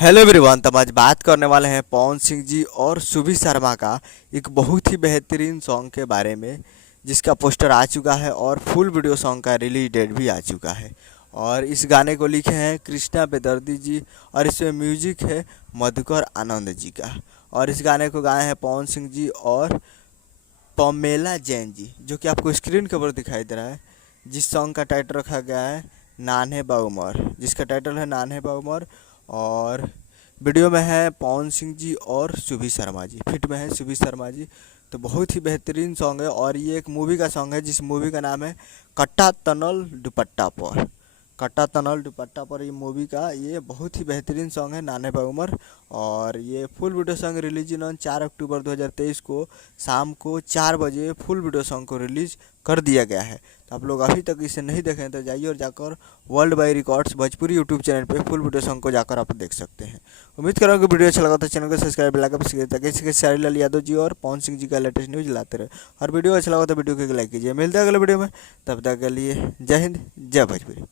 Hello everyone. तो आज बात करने वाले हैं पवन सिंह जी और सुभी शर्मा का एक बहुत ही बेहतरीन सॉन्ग के बारे में, जिसका पोस्टर आ चुका है और फुल वीडियो सॉन्ग का रिलीज डेट भी आ चुका है। और इस गाने को लिखे हैं कृष्णा बेदर्दी जी और इसमें म्यूजिक है मधुकर आनंद जी का। और इस गाने को गाए हैं पवन सिंह जी और पमेला जैन जी, जो कि आपको स्क्रीन के ऊपर दिखाई दे रहा है। जिस सॉन्ग का टाइटल रखा गया है नान्हे बाउमर, जिसका टाइटल है नान्हे बाउमर। और वीडियो में है पवन सिंह जी और सुभी शर्मा जी, फिट में है सुभी शर्मा जी। तो बहुत ही बेहतरीन सॉन्ग है और ये एक मूवी का सॉन्ग है, जिस मूवी का नाम है कट्टा तनल दुपट्टा पर। कट्टा तनल दुपट्टा पर ये मूवी का ये बहुत ही बेहतरीन सॉन्ग है नान्हे बा उमर। और ये full video song release on 4 अक्टूबर 2023 को शाम को 4 बजे फुल वीडियो सॉन्ग को रिलीज कर दिया गया है। तो आप लोग अभी तक इसे नहीं देखे हैं तो जाइए और जाकर world by records Bhojpuri YouTube channel पे फुल वीडियो सॉन्ग को जाकर आप देख सकते हैं। उम्मीद करूँगा कि वीडियो अच्छा लगा तो चैनल को सब्सक्राइब लाकर ताकि इसके सारी लाल यादव जी और पवन सिंह जी का लेटेस्ट न्यूज़ लाते रहे। और वीडियो अच्छा लगा तो वीडियो को लाइक कीजिए। मिलते हैं अगले वीडियो में, तब तक के लिए जय हिंद जय भोजपुरी।